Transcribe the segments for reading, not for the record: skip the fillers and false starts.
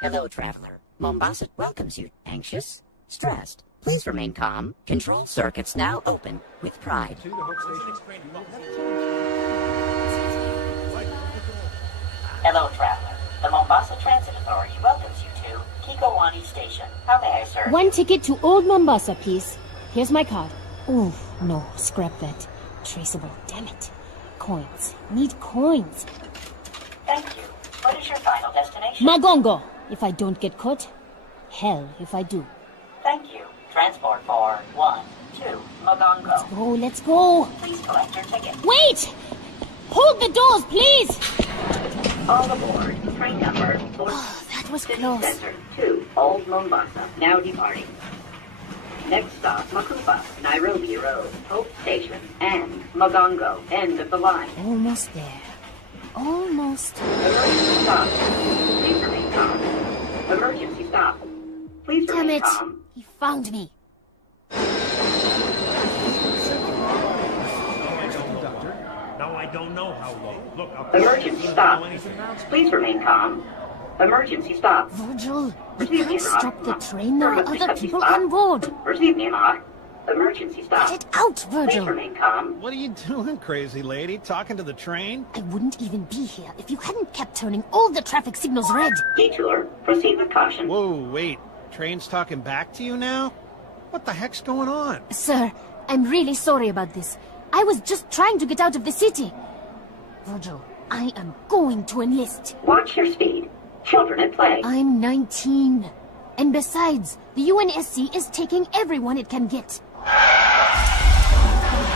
Hello, traveler. Mombasa welcomes you. Anxious? Stressed? Please remain calm. Control circuits now open. With pride. Hello, traveler. The Mombasa Transit Authority welcomes you to Kikowani Station. How may I serve? One ticket to Old Mombasa, please. Here's my card. Ooh, no, scrap that. Traceable, damn it. Coins. Need coins. Thank you. What is your final destination? Magongo, if I don't get caught. Hell, if I do. Thank you. Transport for 1, 2, Magongo. Oh, let's go. Please collect your ticket. Wait! Hold the doors, please! All aboard. Train number 4. Oh, that was City close. Center to Old Mombasa. Now departing. Next stop, Makupa, Nairobi Road, Hope Station, and Magongo, end of the line. Almost there. Almost. Emergency stop. Please remain calm. Emergency stop. Please Damn remain it! calm. He found me. Now I don't know how long. Look, Emergency stop. Please remain calm. Emergency stop. Virgil, we Receive can't me, Mark. stop the train. There are Emergency other stop. people on board. Receive me, Mark. Emergency stop. Get it out, Please Virgil. remain calm. What are you doing, crazy lady? Talking to the train? I wouldn't even be here if you hadn't kept turning all the traffic signals red. Detour. Proceed with caution. Whoa, wait. Train's talking back to you now? What the heck's going on? Sir, I'm really sorry about this. I was just trying to get out of the city. Virgil, I am going to enlist. Watch your speed. Children at play. I'm 19. And besides, the UNSC is taking everyone it can get.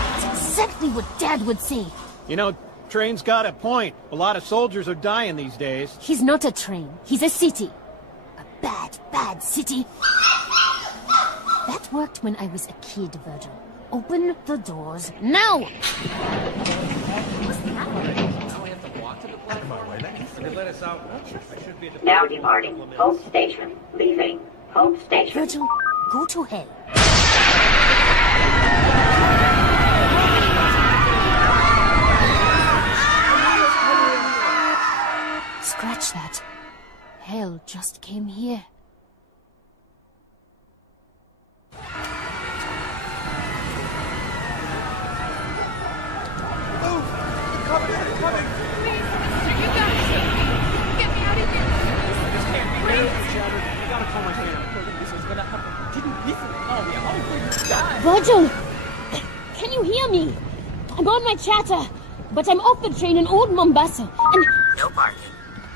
That's exactly what Dad would say. You know, train's got a point. A lot of soldiers are dying these days. He's not a train. He's a city. A bad, bad city. That worked when I was a kid, Virgil. Open the doors now! Now departing. Hope Station. Leaving. Hope Station. Virgil, go to hell. Scratch that. Hell just came here. Virgil! Can you hear me? I'm on my chatter, but I'm off the train in Old Mombasa, and... No parking.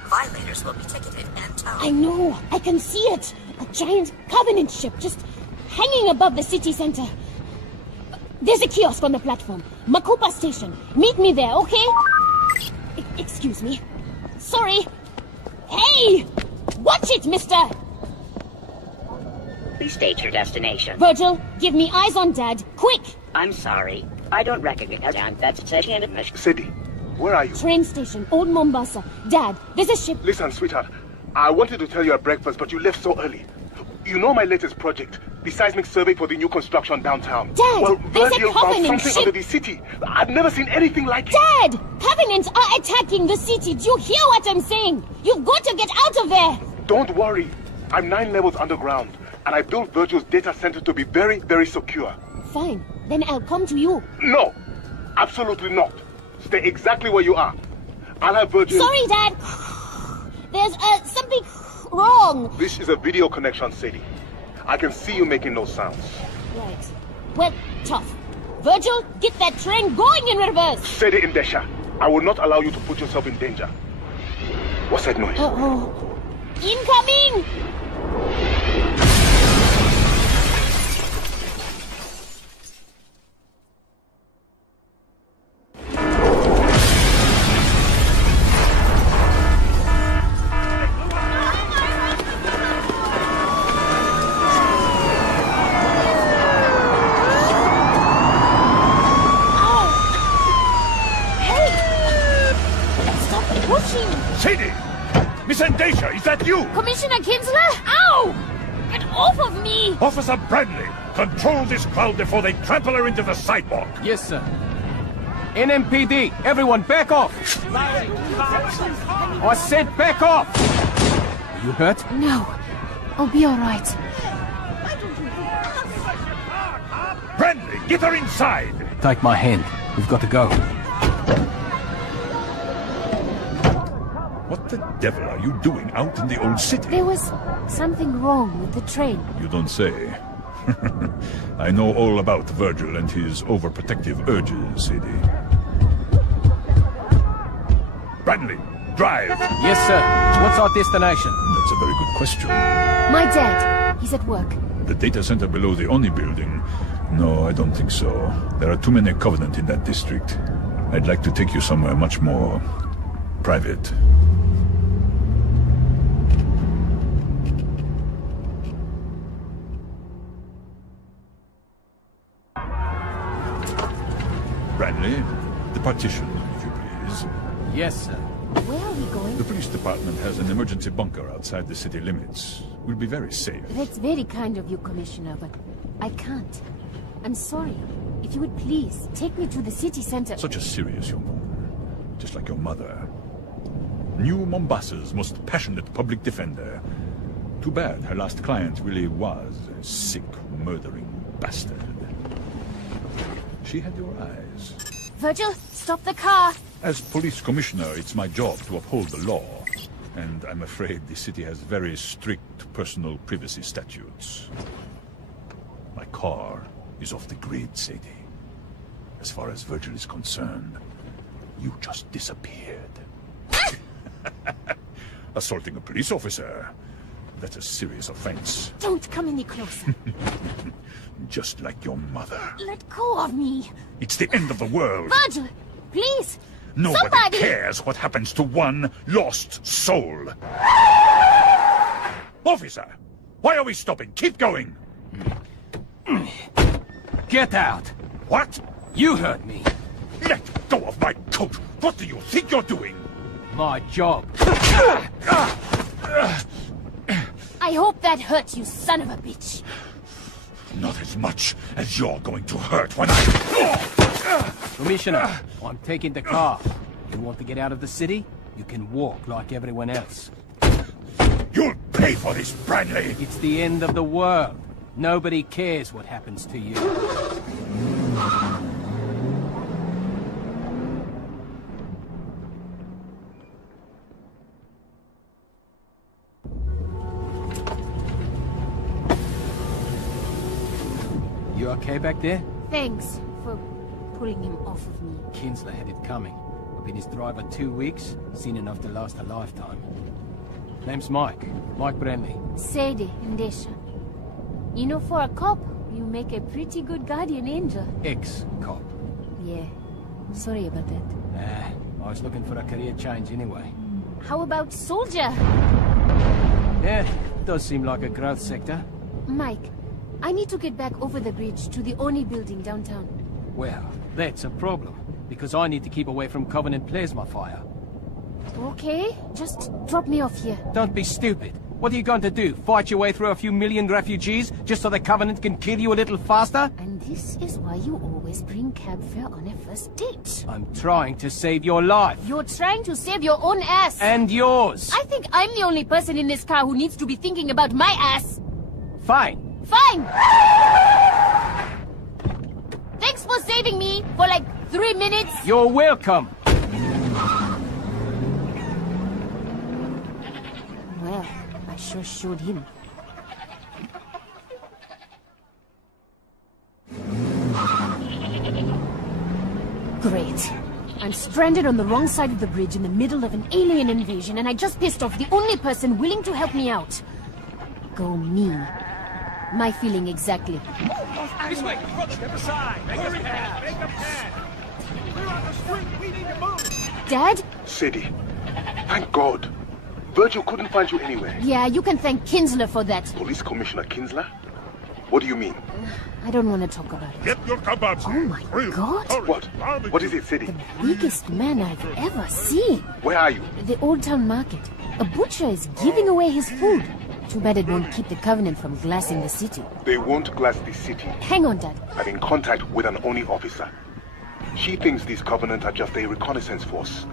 Violators will be ticketed and towed. I know, I can see it! A giant Covenant ship just hanging above the city center. There's a kiosk on the platform. Makupa Station. Meet me there, okay? Excuse me. Sorry. Hey! Watch it, mister! Please state your destination. Virgil, give me eyes on Dad, quick! I'm sorry. I don't recognize that's such an admission. Sadie, where are you? Train station, Old Mombasa. Dad, there's a ship. Listen, sweetheart. I wanted to tell you at breakfast, but you left so early. You know my latest project, the seismic survey for the new construction downtown. Dad, well, there's a Virgil found Covenant something ship. under the city. I've never seen anything like it. Dad! Covenants are attacking the city. Do you hear what I'm saying? You've got to get out of there! Don't worry. I'm 9 levels underground, and I built Virgil's data center to be very, very secure. Fine. Then I'll come to you. No, absolutely not. Stay exactly where you are. I'll have Virgil... Sorry, Dad. There's, something wrong. This is a video connection, Sadie. I can see you making no sounds. Right. Well, tough. Virgil, get that train going in reverse. Sadie Indesha, I will not allow you to put yourself in danger. What's that noise? Uh-oh. Incoming! Sadie! Miss Andesha, is that you? Commissioner Kinsler? Ow! Get off of me! Officer Bradley, control this crowd before they trample her into the sidewalk. Yes, sir. NMPD, everyone back off! I said back off! You hurt? No. I'll be alright. Bradley, get her inside! Take my hand. We've got to go. What the devil are you doing out in the old city? There was something wrong with the train. You don't say. I know all about Virgil and his overprotective urges, Sadie. Bradley, drive! Yes, sir. What's our destination? That's a very good question. My dad. He's at work. The data center below the Oni building? No, I don't think so. There are too many Covenant in that district. I'd like to take you somewhere much more private. Bradley, the partition, if you please. Yes, sir. Where are we going? The police department has an emergency bunker outside the city limits. We'll be very safe. That's very kind of you, Commissioner, but I can't. I'm sorry. If you would please, take me to the city center. Such a serious young woman. Just like your mother. New Mombasa's most passionate public defender. Too bad her last client really was a sick, murdering bastard. She had your eyes. Virgil, stop the car! As police commissioner, it's my job to uphold the law. And I'm afraid the city has very strict personal privacy statutes. My car is off the grid, Sadie. As far as Virgil is concerned, you just disappeared. Assaulting a police officer. That's a serious offense. Don't come any closer. Just like your mother. Let go of me. It's the end of the world. Virgil, please. Nobody Somebody! cares what happens to one lost soul. Officer, why are we stopping? Keep going. Get out! What? You heard me. Let go of my coat. What do you think you're doing? My job. I hope that hurt you, son of a bitch. Not as much as you're going to hurt when I... Commissioner, I'm taking the car. You want to get out of the city? You can walk like everyone else. You'll pay for this, Bradley. It's the end of the world. Nobody cares what happens to you. You okay back there? Thanks for pulling him off of me. Kinsler had it coming. I've been his driver 2 weeks, seen enough to last a lifetime. Name's Mike. Mike Bradley. Sadie and Desha. You know, for a cop, you make a pretty good guardian angel. Ex-cop. Yeah. Sorry about that. I was looking for a career change anyway. How about soldier? Yeah, does seem like a growth sector. Mike, I need to get back over the bridge to the Oni building downtown. Well, that's a problem, because I need to keep away from Covenant plasma fire. Okay, just drop me off here. Don't be stupid. What are you going to do? Fight your way through a few million refugees just so the Covenant can kill you a little faster? And this is why you always bring cab fare on a first date. I'm trying to save your life. You're trying to save your own ass. And yours. I think I'm the only person in this car who needs to be thinking about my ass. Fine. Fine! Thanks for saving me for like 3 minutes. You're welcome. Well, I sure showed him. Great. I'm stranded on the wrong side of the bridge in the middle of an alien invasion, and I just pissed off the only person willing to help me out. Go me. My feeling exactly. This way. Step aside. Make a path. Make a path. We're on the street. We need to move. Dad? Sadie, thank God. Virgil couldn't find you anywhere. Yeah, you can thank Kinsler for that. Police Commissioner Kinsler? What do you mean? I don't want to talk about it. Get your kebabs. Oh my God. What? What is it, Sadie? The biggest man I've ever seen. Where are you? The Old Town Market. A butcher is giving away his food. Too bad it won't keep the Covenant from glassing the city. They won't glass the city. Hang on, Dad. I'm in contact with an Oni officer. She thinks these Covenant are just a reconnaissance force.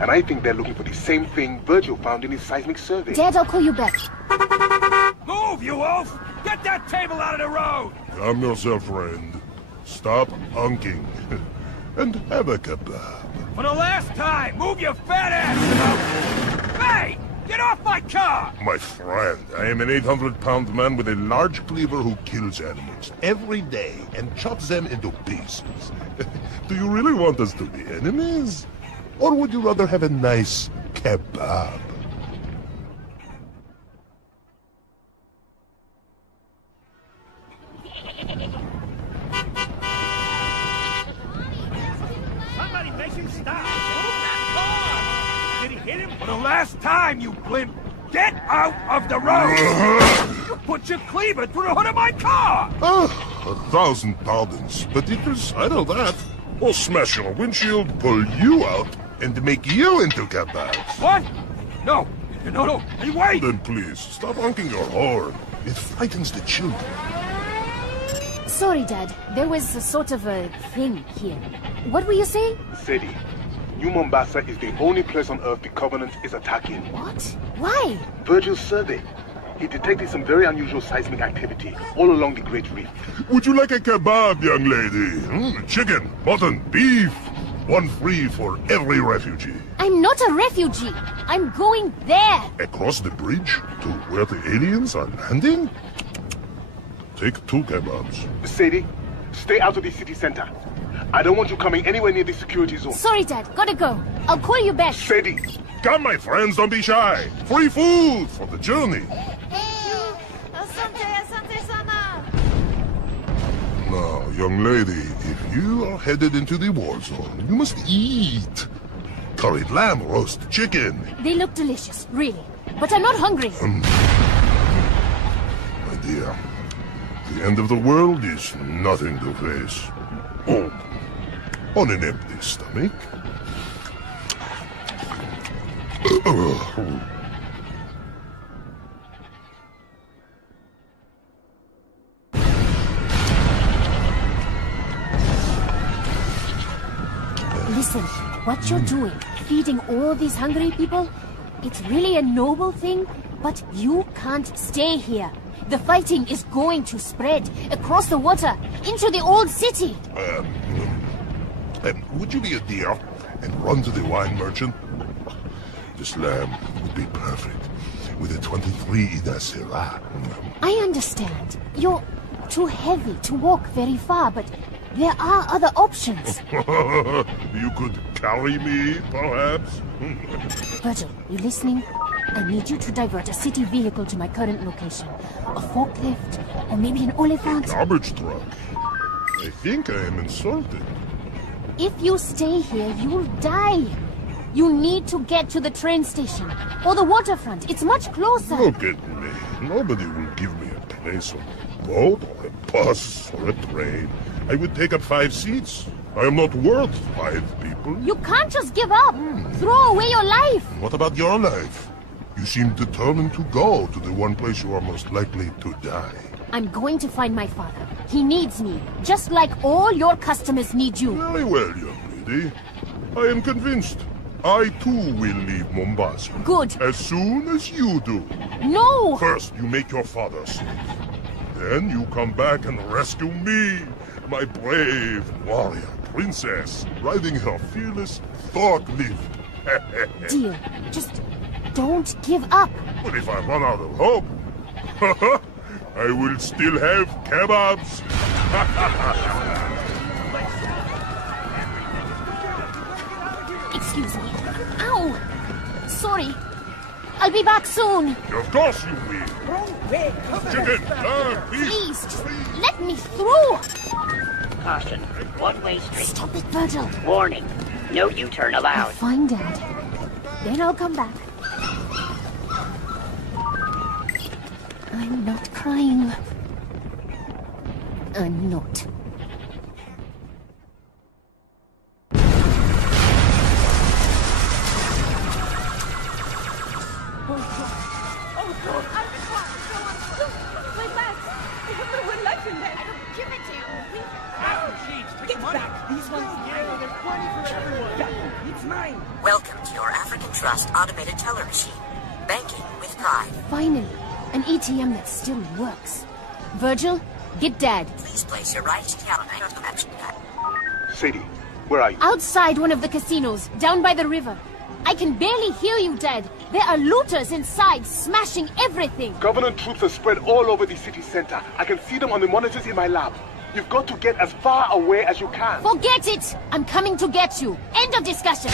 And I think they're looking for the same thing Virgil found in his seismic survey. Dad, I'll call you back. Move, you wolf! Get that table out of the road! Calm yourself, friend. Stop hunking. And have a kebab. For the last time, move your fat ass! Hey! Get off my car! My friend, I am an 800-pound man with a large cleaver who kills animals every day and chops them into pieces. Do you really want us to be enemies? Or would you rather have a nice kebab? Somebody make him stop! Move that car! Did he hit him? For the last time, you blimp! Get out of the road! You put your cleaver through the hood of my car! Ah, 1,000 pardons, but it will settle that. Or smash your windshield, pull you out, and make you into kebabs. What? No! No! Hey, wait! Then please, stop honking your horn. It frightens the children. Sorry, Dad. There was a sort of a thing here. What were you saying? Sadie, New Mombasa is the only place on Earth the Covenant is attacking. What? Why? Virgil's survey. He detected some very unusual seismic activity all along the Great Reef. Would you like a kebab, young lady? Chicken, mutton, beef. One free for every refugee. I'm not a refugee. I'm going there. Across the bridge to where the aliens are landing? Take 2 kebabs. Sadie, stay out of the city center. I don't want you coming anywhere near the security zone. Sorry, Dad. Gotta go. I'll call you back. Sadie! Come, my friends, don't be shy. Free food for the journey. Now, young lady, if you are headed into the war zone, you must eat. Curried lamb, roast chicken. They look delicious, really. But I'm not hungry. My dear, the end of the world is nothing to face. Oh, on an empty stomach. Listen, what you're doing, feeding all these hungry people, it's really a noble thing, but you can't stay here. The fighting is going to spread across the water into the old city. Would you be a dear and run to the wine merchant? This lamb would be perfect with a 23 Ida Syrah. I understand. You're too heavy to walk very far, but there are other options. You could carry me, perhaps? Virgil, you listening? I need you to divert a city vehicle to my current location. A forklift, or maybe an elephant. Garbage truck. I think I am insulted. If you stay here, you'll die. You need to get to the train station, or the waterfront. It's much closer. Look at me. Nobody will give me a place on a boat, or a bus, or a train. I would take up 5 seats. I am not worth 5 people. You can't just give up. Throw away your life. What about your life? You seem determined to go to the one place you are most likely to die. I'm going to find my father. He needs me, just like all your customers need you. Very well, young lady. I am convinced. I too will leave Mombasa. Good. As soon as you do. No! First, you make your father safe. Then you come back and rescue me, my brave warrior princess, riding her fearless forklift. Deal. Just don't give up. But if I run out of hope, I will still have kebabs. Excuse me. Ow! Sorry. I'll be back soon. Of course you will. Chicken, beef. Please, just let me through. Caution. One-way street. Stop it, Virgil. Warning. No U-turn I'll allowed. find Dad. Then I'll come back. I'm not crying. I'm not. Get back! These ones, yeah, there's plenty for everyone. It's mine. Welcome to your Trust automated teller machine. Banking with pride. Finally, an ATM that still works. Virgil, get Dad. Please place your right camera action. Sadie, where are you? Outside one of the casinos, down by the river. I can barely hear you, Dad. There are looters inside, smashing everything. Covenant troops are spread all over the city center. I can see them on the monitors in my lab. You've got to get as far away as you can. Forget it! I'm coming to get you. End of discussion.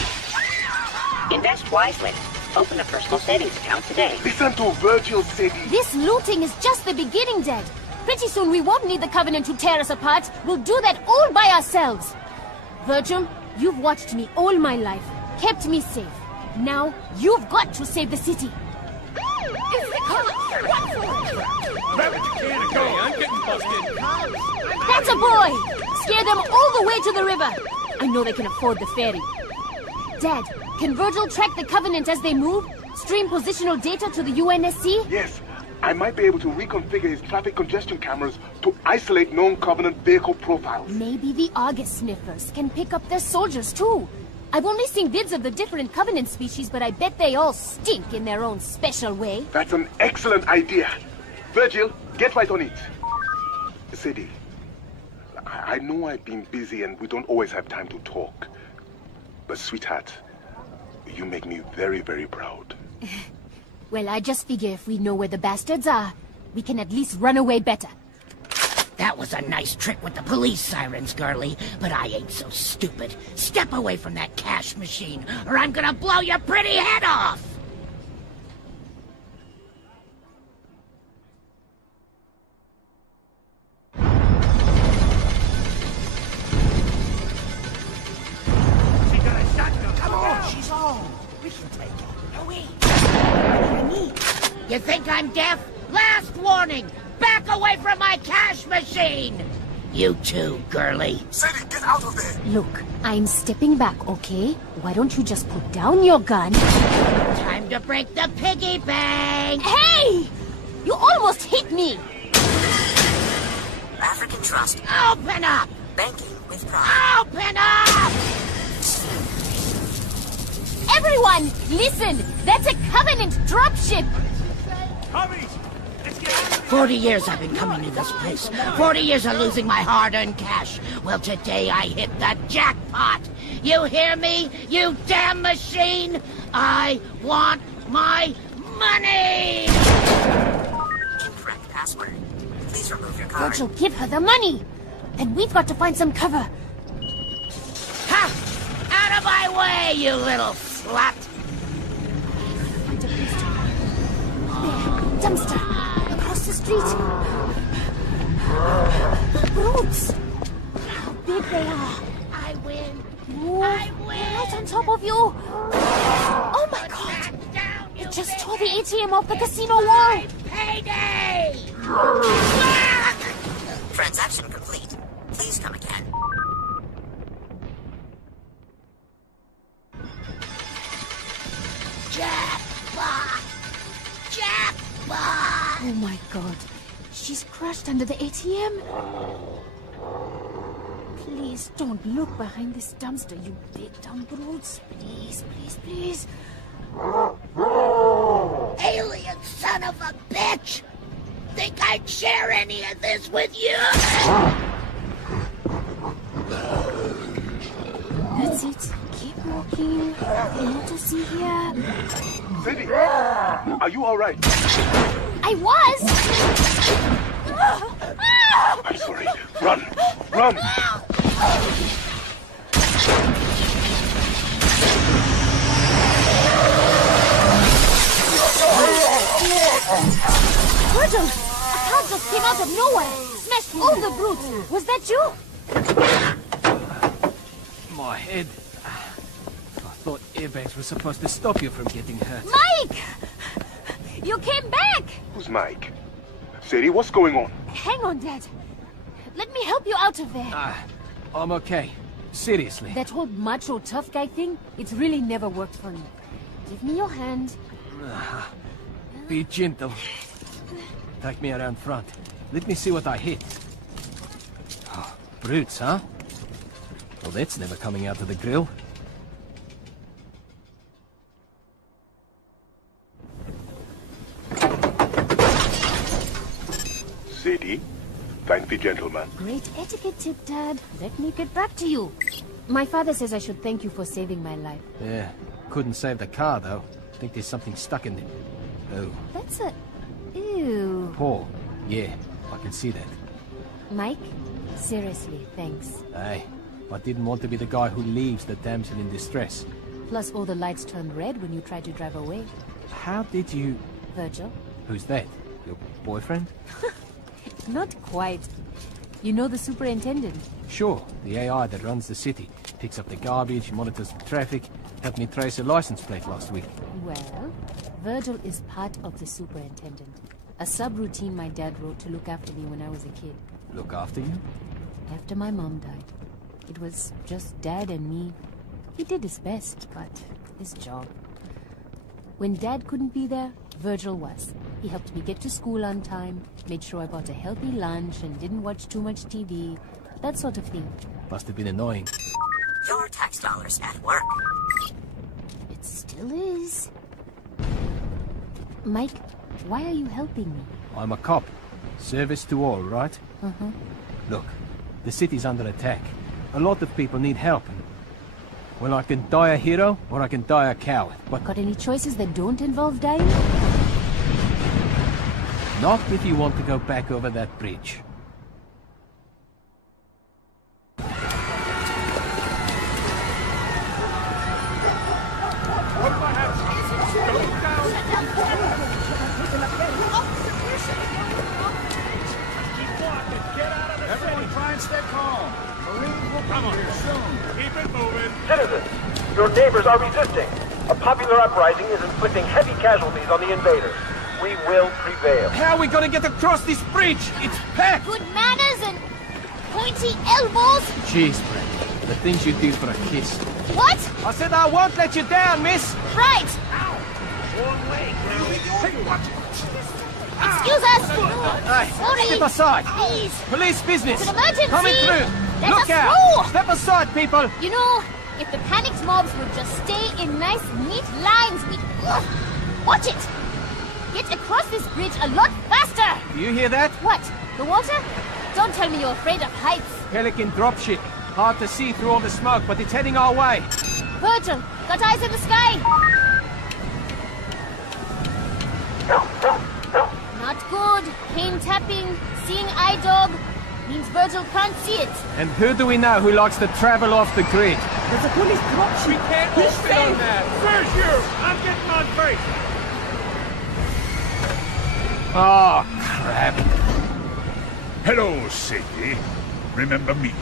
Invest wisely. Open a personal savings account today. Listen to Virgil, Sadie. This looting is just the beginning, Dad. Pretty soon we won't need the Covenant to tear us apart. We'll do that all by ourselves. Virgil, you've watched me all my life, kept me safe. Now, you've got to save the city. That's a boy! Scare them all the way to the river. I know they can afford the ferry. Dad, can Virgil track the Covenant as they move? Stream positional data to the UNSC? Yes. I might be able to reconfigure his traffic congestion cameras to isolate known Covenant vehicle profiles. Maybe the Argus sniffers can pick up their soldiers too. I've only seen vids of the different Covenant species, but I bet they all stink in their own special way. That's an excellent idea. Virgil, get right on it. Sadie, I know I've been busy and we don't always have time to talk. But sweetheart, you make me very, very proud. Well, I just figure if we know where the bastards are, we can at least run away better. That was a nice trick with the police sirens, girlie, but I ain't so stupid. Step away from that cash machine, or I'm gonna blow your pretty head off! She got a shotgun. Come on, she's home. We can take it. No, wait. You think I'm deaf? Last warning! Back away from my cash machine! You too, girlie. Sadie, get out of there! Look, I'm stepping back, okay? Why don't you just put down your gun? Time to break the piggy bank! Hey! You almost hit me! African Trust. Open up! Banking with pride. Open up! Everyone, listen! That's a Covenant dropship! Hurry! Let's get out of 40 years I've been coming to this place. 40 years of losing my hard-earned cash. Well, today I hit the jackpot. You hear me, you damn machine? I want my money! Incorrect password. Please remove your card. Virgil, give her the money! Then we've got to find some cover. Ha! Out of my way, you little slut! Find a place to... There, dumpster. Across the street. Brutes! How big they are. I win. Ooh, I win. right on top of you. Oh my god! It just tore the ATM off the casino wall. Payday! Transaction complete. Please come again. Jackpot! Jackpot! Oh my god. She's crushed under the ATM. Please don't look behind this dumpster, you big dumb brutes. Please, please, please. Alien son of a bitch! Think I'd share any of this with you? That's it. Keep walking. Nothing more to see here. Sadie, are you all right? I was! I'm sorry. Run! Run! Virgil! A car just came out of nowhere! Smashed all the brutes! Was that you? My head. I thought airbags were supposed to stop you from getting hurt. Mike! You came back! Who's Mike? Sadie, what's going on? Hang on, Dad. Let me help you out of there. I'm okay. Seriously. That whole macho tough guy thing, it's really never worked for me. Give me your hand. Be gentle. Take me around front. Let me see what I hit. Oh, brutes, huh? Well, that's never coming out of the grill. Sadie, thank the gentleman. Great etiquette tip, Dad. Let me get back to you. My father says I should thank you for saving my life. Yeah, couldn't save the car, though. Think there's something stuck in it. Oh. That's a... Ew. Paul. Yeah, I can see that. Mike, seriously, thanks. Hey, I didn't want to be the guy who leaves the damsel in distress. Plus all the lights turned red when you tried to drive away. How did you... Virgil? Who's that? Your boyfriend? Not quite. You know the superintendent? Sure, the AI that runs the city. Picks up the garbage, monitors the traffic, helped me trace a license plate last week. Well, Virgil is part of the superintendent. A subroutine my dad wrote to look after me when I was a kid. Look after you? After my mom died. It was just Dad and me. He did his best, but his job. When Dad couldn't be there, Virgil was. He helped me get to school on time, made sure I got a healthy lunch and didn't watch too much TV, that sort of thing. Must have been annoying. Your tax dollars at work. It still is. Mike, why are you helping me? I'm a cop. Service to all, right? Uh-huh. Look, the city's under attack. A lot of people need help. And, well, I can die a hero, or I can die a coward. But Got any choices that don't involve dying? not if you want to go back over that bridge. Everyone try and stay calm. Marines will come here soon. Keep it moving. Citizens, your neighbors are resisting. A popular uprising is inflicting heavy casualties on the invaders. We will prevail. How are we gonna get across this bridge? It's packed! Good manners and pointy elbows? Jeez, Brent. The things you do for a kiss. What? I said I won't let you down, miss! Right! One leg. Hey, watch it. Excuse us! Hey, Sorry! step aside! Please! Police business! It's an emergency! Coming through! Let Look us out! through! Step aside, people! You know, if the panicked mobs would just stay in nice, neat lines, we'd... Watch it! Get across this bridge a lot faster! Do you hear that? What? The water? Don't tell me you're afraid of heights. Pelican dropship. Hard to see through all the smoke, but it's heading our way. Virgil, got eyes in the sky! Not good. Cane tapping, seeing eye dog. Means Virgil can't see it. And who do we know who likes to travel off the grid? There's a police dropship. We can't all fit on that. Where's you? I'm getting on base. Oh, crap. Hello, Sadie. Remember me?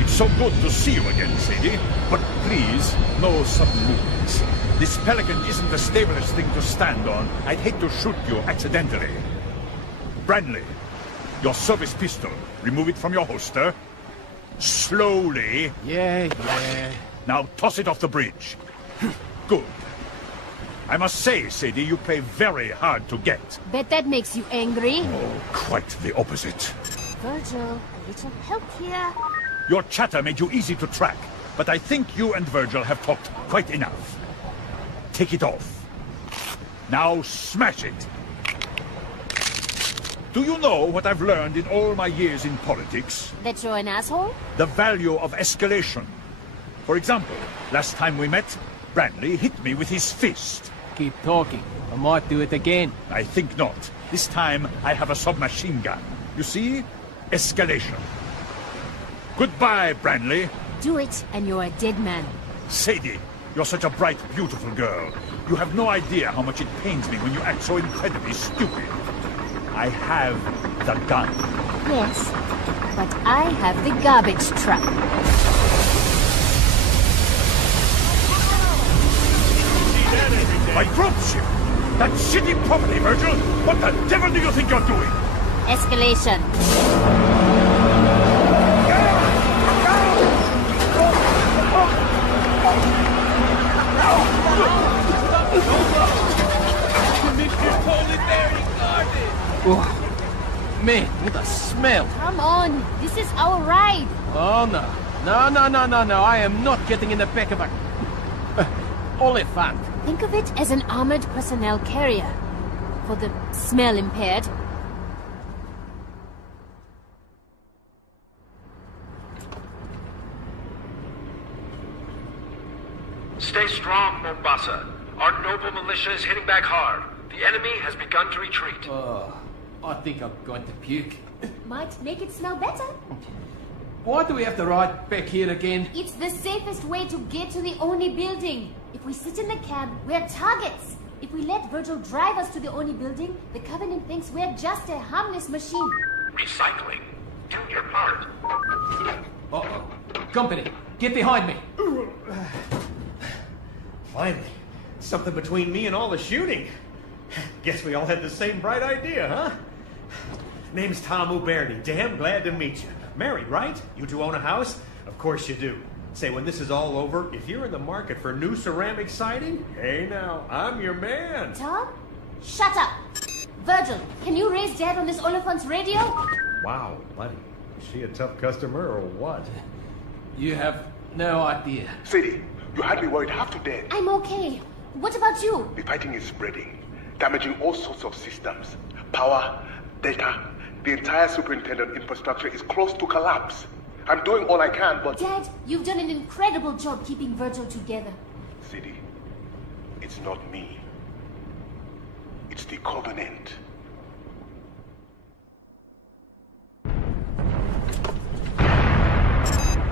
It's so good to see you again, Sadie. But please, no sudden movements. This pelican isn't the stablest thing to stand on. I'd hate to shoot you accidentally. Branley, your service pistol. Remove it from your holster. Slowly. Yeah. Now toss it off the bridge. Good. I must say, Sadie, you play very hard to get. Bet that makes you angry. Oh, quite the opposite. Virgil, a little help here. Your chatter made you easy to track, but I think you and Virgil have talked quite enough. Take it off. Now smash it. Do you know what I've learned in all my years in politics? That you're an asshole? The value of escalation. For example, last time we met, Branley hit me with his fist. Keep talking. I might do it again. I think not. This time I have a submachine gun. You see? Escalation. Goodbye, Branley. Do it, and you're a dead man. Sadie, you're such a bright, beautiful girl. You have no idea how much it pains me when you act so incredibly stupid. I have the gun. Yes, but I have the garbage truck. My dropship! That shitty property, Virgil! What the devil do you think you're doing? Escalation. Man, what a smell! Come on, this is our ride. Oh no. No, I am not getting in the back of a... Oliphant. Think of it as an armored personnel carrier. For the smell impaired. Stay strong, Mombasa. Our noble militia is hitting back hard. The enemy has begun to retreat. Oh, I think I'm going to puke. Might make it smell better. Why do we have to ride back here again? It's the safest way to get to the Oni building. If we sit in the cab, we're targets. If we let Virgil drive us to the Oni building, the Covenant thinks we're just a harmless machine. Recycling. Do your part. Uh-oh. Company, get behind me. Finally. Something between me and all the shooting. Guess we all had the same bright idea, huh? Name's Tom Uberti. Damn glad to meet you. Married, right? You two own a house? Of course you do. Say, when this is all over, if you're in the market for new ceramic siding, hey now, I'm your man. Tom? Shut up! Virgil, can you raise Dad on this Oliphant's radio? Wow, buddy. Is she a tough customer or what? You have no idea. Sadie, you had me worried half to death. I'm okay. What about you? The fighting is spreading, damaging all sorts of systems. Power, data, the entire superintendent infrastructure is close to collapse. I'm doing all I can, but... Dad, you've done an incredible job keeping Virgil together. Sadie, it's not me. It's the Covenant.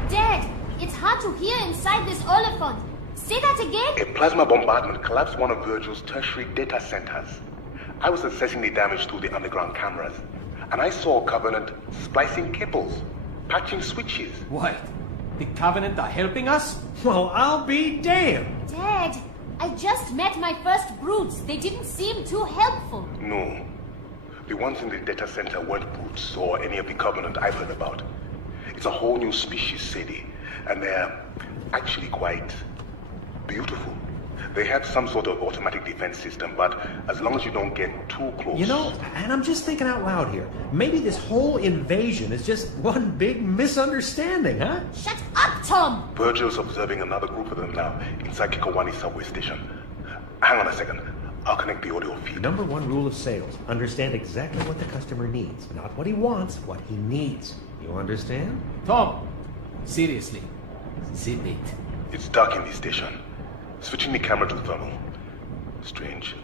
Dad, it's hard to hear inside this Oliphant. Say that again? A plasma bombardment collapsed one of Virgil's tertiary data centers. I was assessing the damage through the underground cameras, and I saw Covenant splicing cables, patching switches. Wait, the Covenant are helping us? Well, I'll be damned. Dad, I just met my first brutes. They didn't seem too helpful. No. The ones in the data center weren't brutes or any of the Covenant I've heard about. It's a whole new species, Sadie, and they're actually quite beautiful. They have some sort of automatic defense system, but as long as you don't get too close... You know, and I'm just thinking out loud here. Maybe this whole invasion is just one big misunderstanding, huh? Shut up, Tom! Virgil's observing another group of them now inside Kikowani subway station. Hang on a second. I'll connect the audio feed. Number one rule of sales. Understand exactly what the customer needs. Not what he wants, what he needs. You understand? Tom, seriously, zip it. It's dark in the station. Switching the camera to thermal. Strange.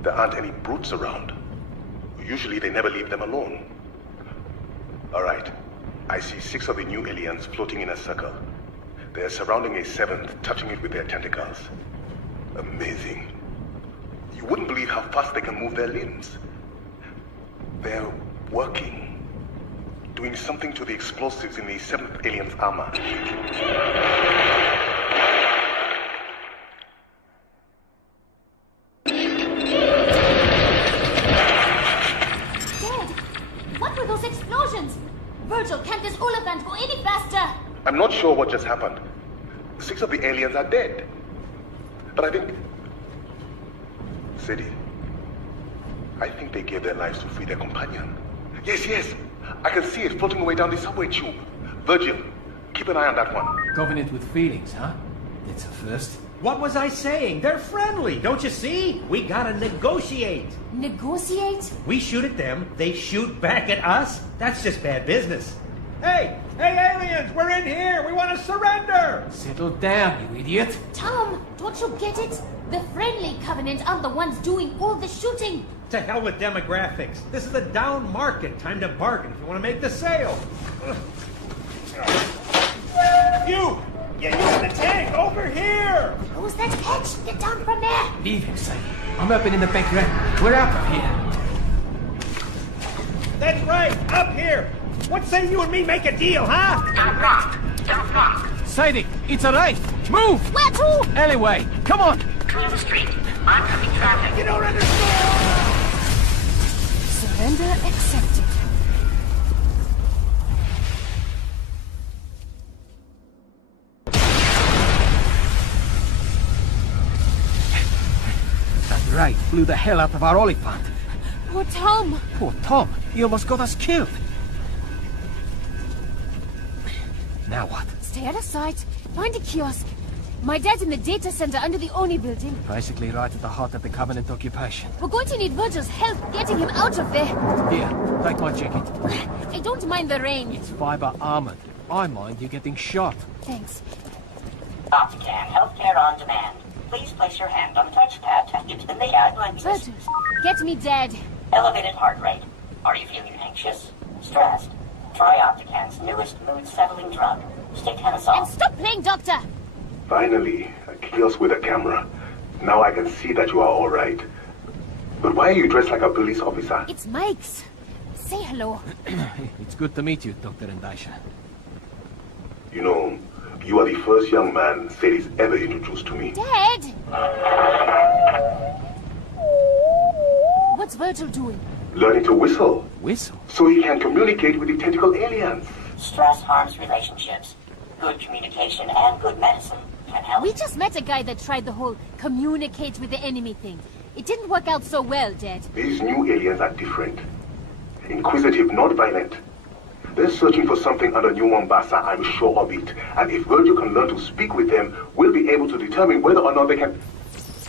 There aren't any brutes around. Usually they never leave them alone. Alright. I see 6 of the new aliens floating in a circle. They're surrounding a 7th, touching it with their tentacles. Amazing. You wouldn't believe how fast they can move their limbs. They're working. Doing something to the explosives in the 7th alien's armor. Virgil, can't this Oliphant go any faster? I'm not sure what just happened. 6 of the aliens are dead. But I think... Sadie, I think they gave their lives to free their companion. Yes. I can see it floating away down the subway tube. Virgil, keep an eye on that one. Covenant with feelings, huh? That's a first. What was I saying? They're friendly, don't you see? We gotta negotiate. Negotiate? We shoot at them, they shoot back at us. That's just bad business. Hey, aliens, we're in here. We want to surrender. Settle down, you idiot. Tom, don't you get it? The friendly Covenant aren't the ones doing all the shooting. To hell with demographics. This is a down market. Time to bargain if you want to make the sale. You in the tank, over here! Who's that hedge? Get down from there! Leave him, Sadie. I'm opening the back ramp. We're out of here. That's right, up here! What say you and me make a deal, huh? Don't rock. Sadie, it's a race. Move! Where to? Alleyway, come on! Clear the street. Oncoming traffic. You don't understand! Surrender accepted. That right blew the hell out of our Oliphant. Poor Tom. Poor Tom. He almost got us killed. Now what? Stay out of sight. Find a kiosk. My dad's in the data center under the Oni building. Basically right at the heart of the Covenant occupation. We're going to need Virgil's help getting him out of there. Here, take my jacket. I don't mind the rain. It's fiber armored. I mind you getting shot. Thanks. Optican, healthcare on demand. Please place your hand on the touchpad to get to the mid-eye lenses. Virgil, get me Dad. Elevated heart rate. Are you feeling anxious? Stressed? Try Optican's newest mood-settling drug, Stetanazol. And stop playing doctor! Finally, a kiosk with a camera. Now I can see that you are all right. But why are you dressed like a police officer? It's Mike's. Say hello. It's good to meet you, Dr. Ndaisha. You know, you are the first young man Sadie's ever introduced to me. Dad! What's Virgil doing? Learning to whistle. Whistle? So he can communicate with the tentacle aliens. Stress harms relationships. Good communication and good medicine can help. We just met a guy that tried the whole communicate with the enemy thing. It didn't work out so well, Dad. These new aliens are different. Inquisitive, not violent. They're searching for something under New Mombasa, I'm sure of it. And if Virgil can learn to speak with them, we'll be able to determine whether or not they can...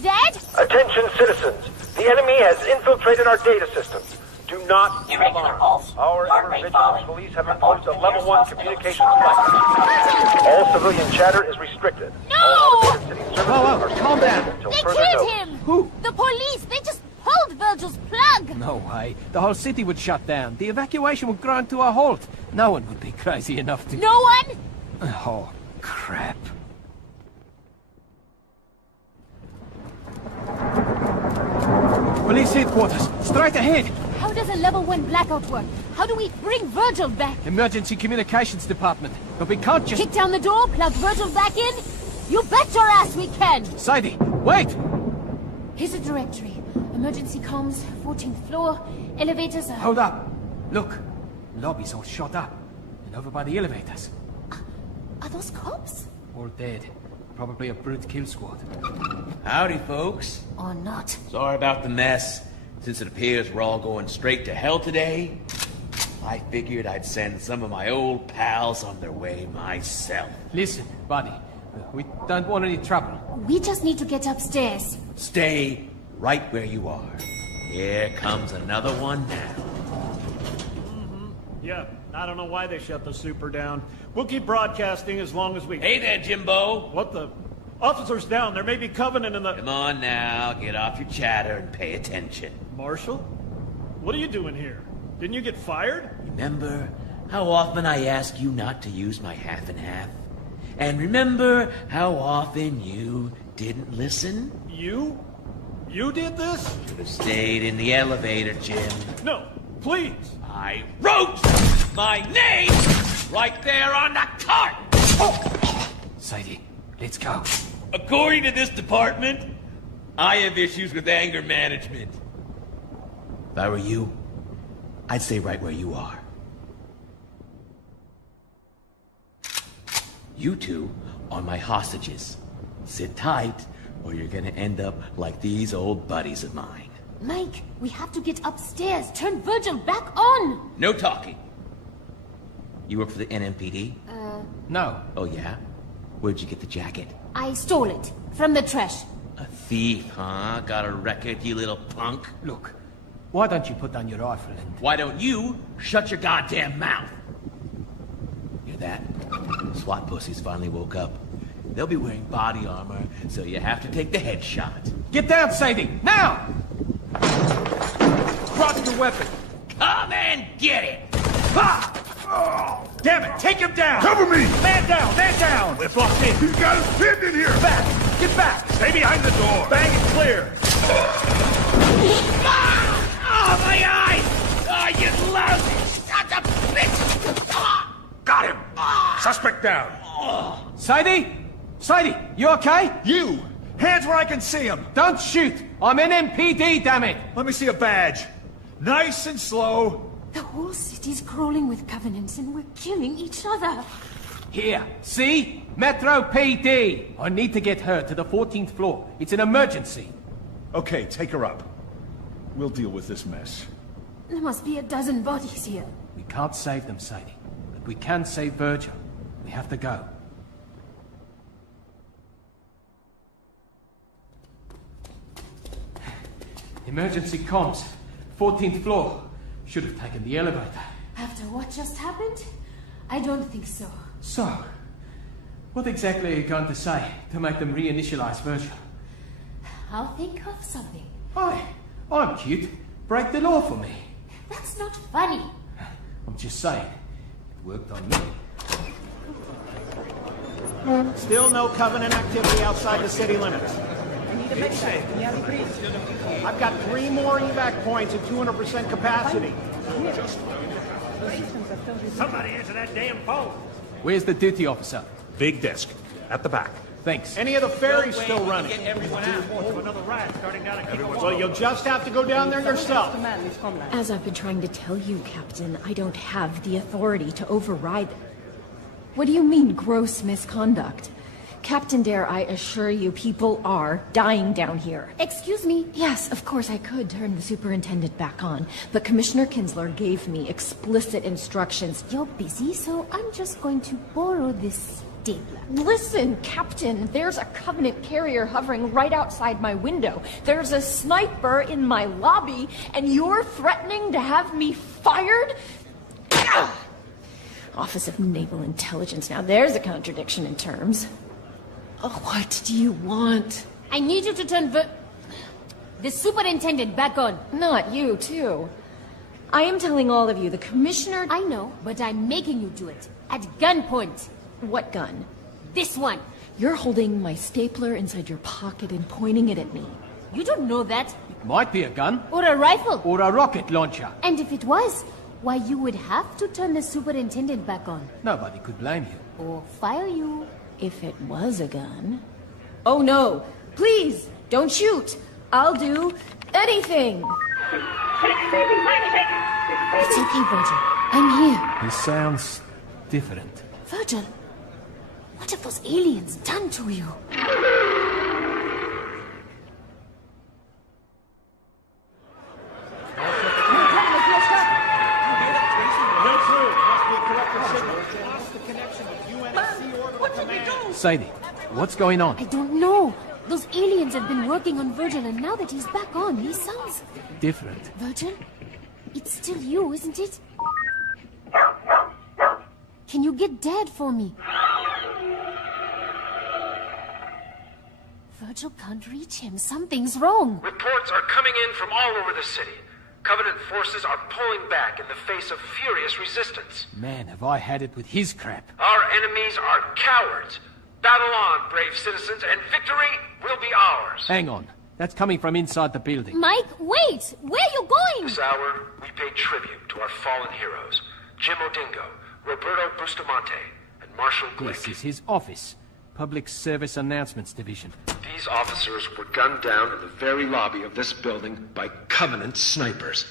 Dad? Attention, citizens. The enemy has infiltrated our data systems. Do not Irregular pulse. Our Heart rate vigilance falling. police have Report imposed a to level nearest 1 hospital. communications blackout. All civilian chatter is restricted. No! All elevated city services are calm down. until They further killed notice. him! Who? The police! They just pulled Virgil's plug! No way. The whole city would shut down. The evacuation would grind to a halt. No one would be crazy enough to... No one? Oh, crap. Police headquarters, straight ahead. How does a level 1 blackout work? How do we bring Virgil back? Emergency communications department. But we can't just... Kick down the door, plug Virgil back in? You bet your ass we can! Sadie, wait! Here's a directory. Emergency comms, 14th floor, elevators are... Hold up. Look, lobby's all shot up. And over by the elevators. Are those cops? All dead. Probably a brute kill squad. Howdy, folks. Or not. Sorry about the mess. Since it appears we're all going straight to hell today, I figured I'd send some of my old pals on their way myself. Listen, buddy. We don't want any trouble. We just need to get upstairs. Stay right where you are. Here comes another one now. Yeah, I don't know why they shut the super down. We'll keep broadcasting as long as we... Hey there, Jimbo. What the... Officers down, there may be Covenant in the... Come on now, get off your chatter and pay attention. Marshal? What are you doing here? Didn't you get fired? Remember how often I ask you not to use my half and half? And remember how often you didn't listen? You? You did this? Should have stayed in the elevator, Jim. No, please. I wrote my name right there on the cart! Sadie, let's go. According to this department, I have issues with anger management. If I were you, I'd stay right where you are. You two are my hostages. Sit tight, or you're gonna end up like these old buddies of mine. Mike, we have to get upstairs. Turn Virgil back on. No talking. You work for the NMPD? No. Oh yeah? Where'd you get the jacket? I stole it. From the trash. A thief, huh? Got a record, you little punk? Look, why don't you put down your rifle and... Why don't you shut your goddamn mouth? Hear that? SWAT pussies finally woke up. They'll be wearing body armor, so you have to take the headshot. Get down, Sadie! Now! Drop your weapon! Come and get it! Ha! Oh, damn it! Take him down! Cover me! Man down! Man down! We're blocked in! He's got us pinned in here! Back! Get back! Stay behind the door! Bang it clear! Ah! Oh, my eyes! Oh, you lousy son of a bitch! Ah! Got him! Suspect down! Sadie? Sadie, you okay? You! Hands where I can see him! Don't shoot! I'm NMPD, damn it! Let me see a badge. Nice and slow. The whole city's crawling with covenants and we're killing each other. Here, see? Metro PD! I need to get her to the 14th floor. It's an emergency. Okay, take her up. We'll deal with this mess. There must be a dozen bodies here. We can't save them, Sadie. But we can save Virgil. We have to go. Emergency comms. 14th floor. Should have taken the elevator. After what just happened? I don't think so. So, what exactly are you going to say to make them reinitialize Virgil? I'll think of something. Hi, I'm cute. Break the law for me. That's not funny. I'm just saying. It worked on me. Still no Covenant activity outside the city limits. I've got 3 more evac points at 200% capacity. Somebody answer that damn phone. Where's the duty officer? Big desk. At the back. Thanks. Any of the ferries still running? Get everyone out. Another ride starting down at Well, you'll just have to go down there yourself. As I've been trying to tell you, Captain, I don't have the authority to override. What do you mean, gross misconduct? Captain Dare, I assure you, people are dying down here. Excuse me? Yes, of course I could turn the superintendent back on, but Commissioner Kinsler gave me explicit instructions. You're busy, so I'm just going to borrow this stapler. Listen, Captain, there's a Covenant carrier hovering right outside my window. There's a sniper in my lobby, and you're threatening to have me fired? Office of Naval Intelligence. Now there's a contradiction in terms. What do you want? I need you to turn the superintendent back on. Not you, too. I am telling all of you, the commissioner... I know, but I'm making you do it. At gunpoint. What gun? This one. You're holding my stapler inside your pocket and pointing it at me. You don't know that. It might be a gun. Or a rifle. Or a rocket launcher. And if it was, why, you would have to turn the superintendent back on. Nobody could blame you. Or fire you. If it was a gun... Oh no! Please, don't shoot! I'll do anything! It's okay, Virgil. I'm here. He sounds different. Virgil, what have those aliens done to you? Sadie, what's going on? I don't know. Those aliens have been working on Virgil, and now that he's back on, he sounds... different. Virgil? It's still you, isn't it? Can you get Dad for me? Virgil can't reach him. Something's wrong. Reports are coming in from all over the city. Covenant forces are pulling back in the face of furious resistance. Man, have I had it with his crap. Our enemies are cowards. Battle on, brave citizens, and victory will be ours. Hang on. That's coming from inside the building. Mike, wait! Where are you going? This hour, we pay tribute to our fallen heroes. Jim Odingo, Roberto Bustamante, and Marshal Glick. This is his office. Public Service Announcements Division. These officers were gunned down in the very lobby of this building by Covenant snipers.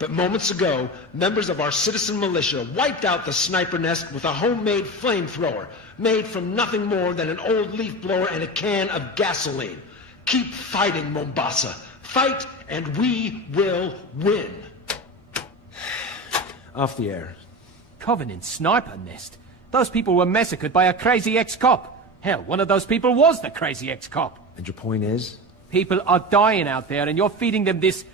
But moments ago, members of our citizen militia wiped out the sniper nest with a homemade flamethrower, made from nothing more than an old leaf blower and a can of gasoline. Keep fighting, Mombasa. Fight, and we will win. Off the air. Covenant sniper nest? Those people were massacred by a crazy ex-cop. Hell, one of those people was the crazy ex-cop. And your point is? People are dying out there, and you're feeding them this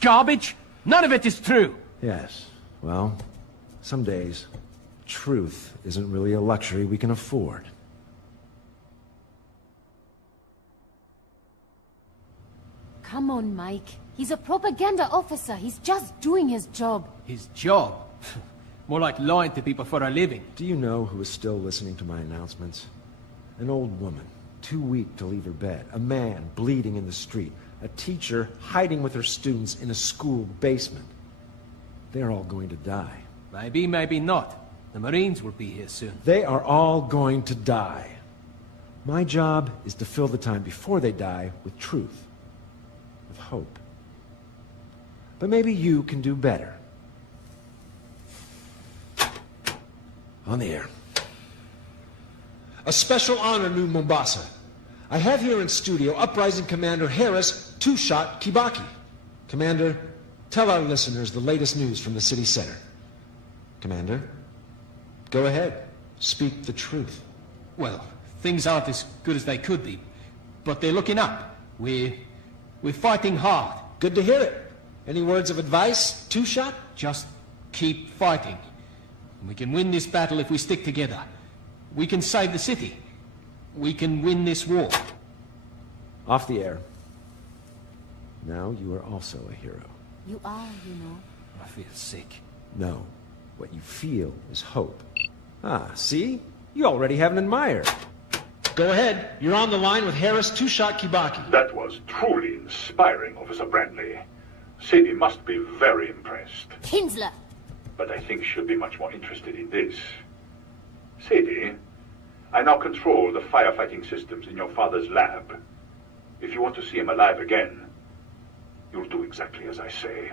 garbage? None of it is true. Yes. Well, some days, truth isn't really a luxury we can afford. Come on, Mike. He's a propaganda officer. He's just doing his job. His job? More like lying to people for a living. Do you know who is still listening to my announcements? An old woman, too weak to leave her bed. A man bleeding in the street. A teacher hiding with her students in a school basement. They're all going to die. Maybe, maybe not. The Marines will be here soon. They are all going to die. My job is to fill the time before they die with truth. With hope. But maybe you can do better. On the air. A special honor, New Mombasa. I have here in studio Uprising Commander Harris Two-Shot Kibaki. Commander, Tell our listeners the latest news from the city center. Commander, go ahead. Speak the truth. Well, things aren't as good as they could be, but they're looking up. We're fighting hard. Good to hear it. Any words of advice, Two-Shot? Just keep fighting. We can win this battle if we stick together. We can save the city. We can win this war. Off the air. Now you are also a hero. You are, you know. I feel sick. No. What you feel is hope. Ah, see? You already have an admirer. Go ahead. You're on the line with Harris Two-Shot Kibaki. That was truly inspiring, Officer Brandley. Sadie must be very impressed. Kinsler! But I think she'll be much more interested in this. Sadie, I now control the firefighting systems in your father's lab. If you want to see him alive again, you'll do exactly as I say.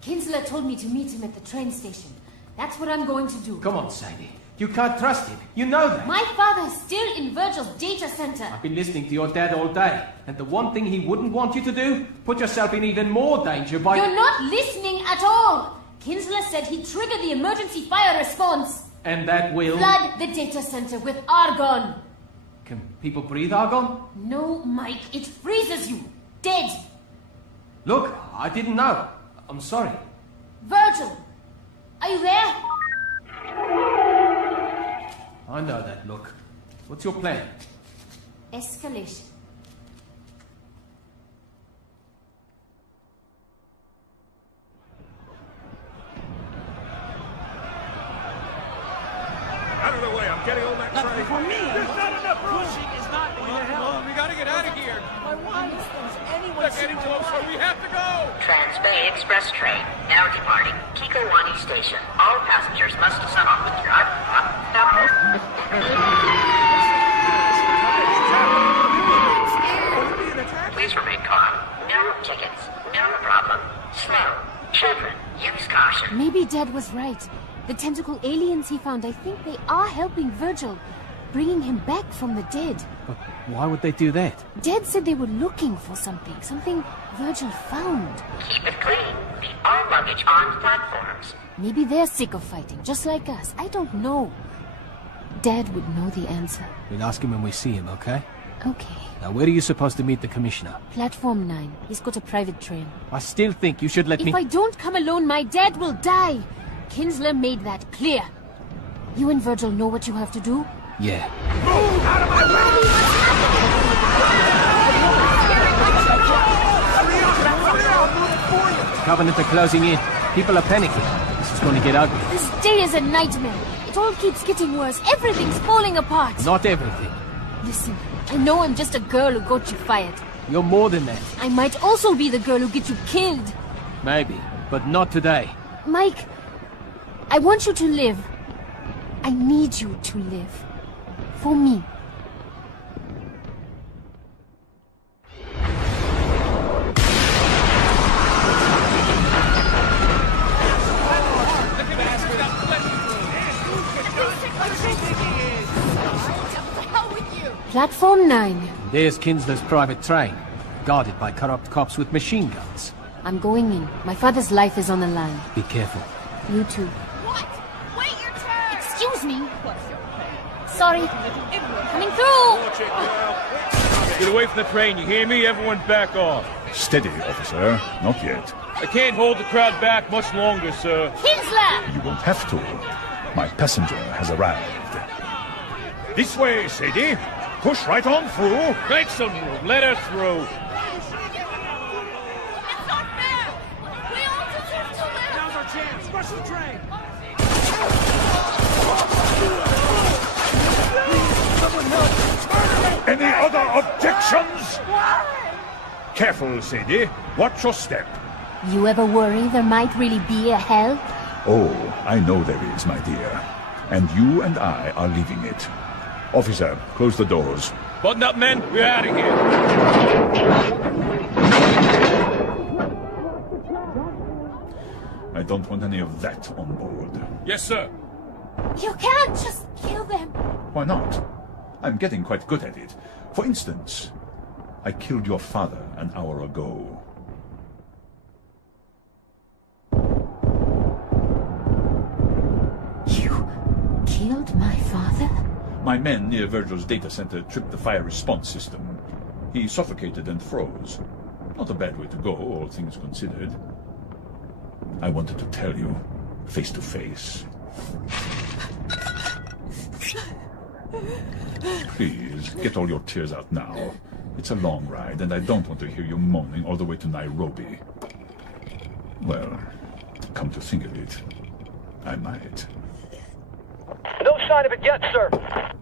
Kinsler told me to meet him at the train station. That's what I'm going to do. Come on, Sadie. You can't trust him. You know that. My father's still in Virgil's data center. I've been listening to your dad all day, and the one thing he wouldn't want you to do, put yourself in even more danger by... You're not listening at all! Kinsler said he'd trigger the emergency fire response. And that will... Flood the data center with argon. Can people breathe argon? No, Mike. It freezes you. Dead. Look, I didn't know. I'm sorry. Virgil! Are you there? I know that look. What's your plan? Escalation. Out of the way, I'm getting on that train. For me! There's not enough room! Is not going to help. We gotta get out of here! My wife thinks anyone... They're getting closer, we have to go! Trans-Bay Express train, now departing Kikowani Station. All passengers must stop. Please remain calm. No tickets. No problem. Slow. Children, use caution. Maybe Dad was right. The tentacle aliens he found, I think they are helping Virgil, bringing him back from the dead. But why would they do that? Dad said they were looking for something Virgil found. Keep it clean. Keep all luggage on platforms. Maybe they're sick of fighting, just like us. I don't know. Dad would know the answer. We'll ask him when we see him, okay? Okay. Now, where are you supposed to meet the commissioner? Platform 9. He's got a private train. I still think you should let me... If I don't come alone, my dad will die. Kinsler made that clear. You and Virgil know what you have to do? Yeah. Move out of my way! Covenant are closing in. People are panicking. This is going to get ugly. This day is a nightmare. It all keeps getting worse. Everything's falling apart. Not everything. Listen, I know I'm just a girl who got you fired. You're more than that. I might also be the girl who gets you killed. Maybe, but not today. Mike, I want you to live. I need you to live. For me. Platform 9. There's Kinsler's private train, guarded by corrupt cops with machine guns. I'm going in. My father's life is on the line. Be careful. You too. What? Wait your turn! Excuse me. Sorry. Coming through! Get away from the train, you hear me? Everyone back off. Steady, officer. Not yet. I can't hold the crowd back much longer, sir. Kinsler! You won't have to. My passenger has arrived. This way, Sadie. Push right on through. Make some room. Let her through. It's not fair! We all deserve to live! Now's our chance! Rush the train! Any other objections? Careful, Sadie. Watch your step. You ever worry there might really be a hell? Oh, I know there is, my dear. And you and I are leaving it. Officer, close the doors. Button up, men. We're out of here. I don't want any of that on board. Yes, sir. You can't just kill them. Why not? I'm getting quite good at it. For instance, I killed your father an hour ago. You killed my father? My men near Virgil's data center tripped the fire response system. He suffocated and froze. Not a bad way to go, all things considered. I wanted to tell you, face to face. Please, get all your tears out now. It's a long ride, and I don't want to hear you moaning all the way to Nairobi. Well, come to think of it, I might. No sign of it yet, sir.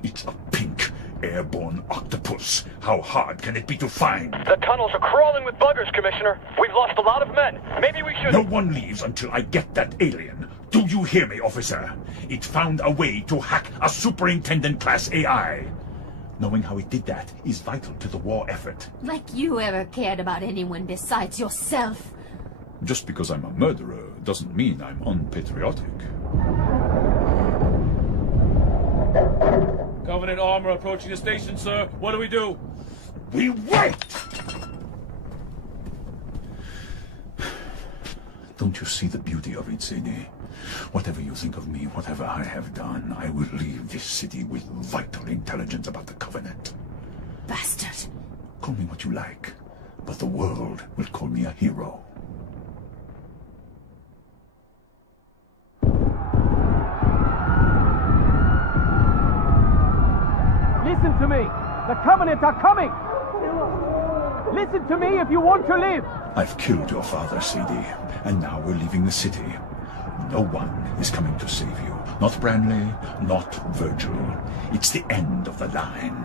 It's a pink, airborne octopus. How hard can it be to find? The tunnels are crawling with buggers, Commissioner. We've lost a lot of men. Maybe we should... No one leaves until I get that alien. Do you hear me, officer? It found a way to hack a superintendent-class AI. Knowing how it did that is vital to the war effort. Like you ever cared about anyone besides yourself. Just because I'm a murderer doesn't mean I'm unpatriotic. Covenant armor approaching the station, sir. What do we do? We wait! Don't you see the beauty of it, Sadie? Whatever you think of me, whatever I have done, I will leave this city with vital intelligence about the Covenant. Bastard. Call me what you like, but the world will call me a hero. Listen to me! The Covenant are coming! Listen to me if you want to live! I've killed your father, Sadie, and now we're leaving the city. No one is coming to save you. Not Branley, not Virgil. It's the end of the line.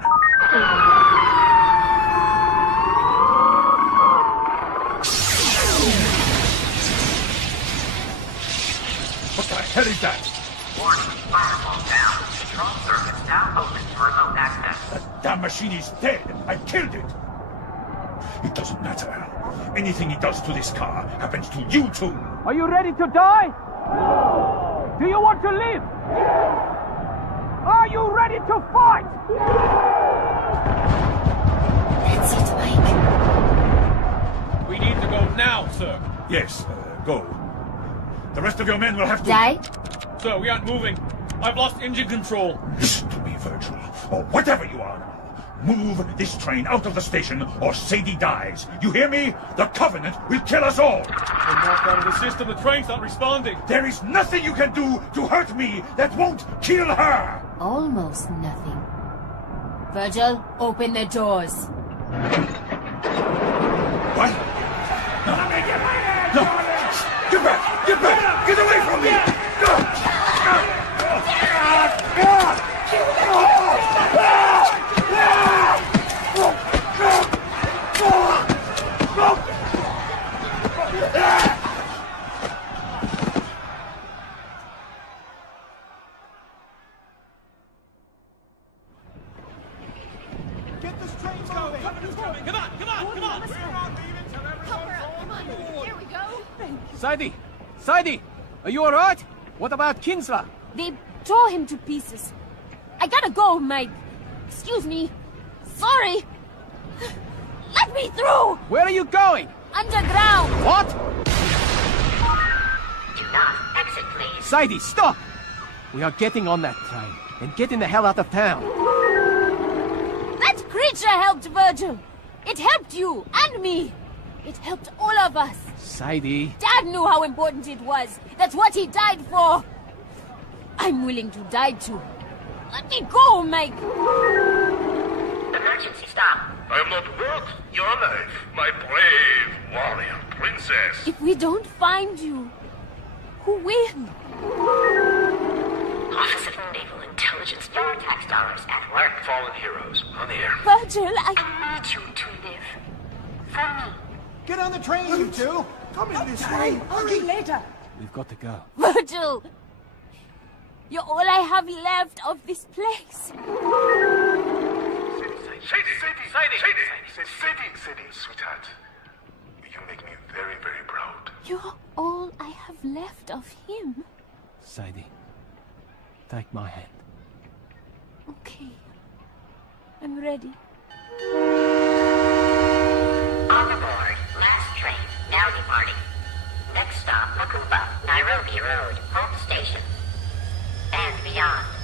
What the hell is that? Warning, firewall down. Control circuits now open for remote access. That damn machine is dead. I killed it. It doesn't matter. Anything it does to this car happens to you too. Are you ready to die? Do you want to live? Are you ready to fight? That's it, Mike. We need to go now, sir. Yes, go. The rest of your men will have to... Die? Sir, we aren't moving. I've lost engine control. Listen to me, Virgil, or whatever you are now. Move this train out of the station, or Sadie dies. You hear me? The Covenant will kill us all! We're knocked out of the system. The train's not responding. There is nothing you can do to hurt me that won't kill her! Almost nothing. Virgil, open the doors. What? No. No! Get back! Get back! Get away from me! Get this train going! Come on! We're not leaving till everyone's on board! Here we go. Sadie! Sadie! Are you alright? What about Kinsler? They tore him to pieces. I gotta go, Mike. Excuse me. Sorry. Let me through! Where are you going? Underground! What? Do not exit, please. Sadie, stop! We are getting on that train and getting the hell out of town. That creature helped Virgil. It helped you and me. It helped all of us. Sadie. Dad knew how important it was. That's what he died for. I'm willing to die too. Let me go, Mike. Emergency stop. I am not worth your life, my brave warrior princess. If we don't find you, who will? Office of Naval Intelligence. Your tax dollars at work. Fallen heroes on the air. Virgil, I need you to live. For me. Get on the train, you two! Come in this way! Hurry later. We've got to go. Virgil! You're all I have left of this place. Sadie, sweetheart. You make me very, very proud. You're all I have left of him. Sadie, take my hand. Okay. I'm ready. Nairobi Road, home station, and beyond.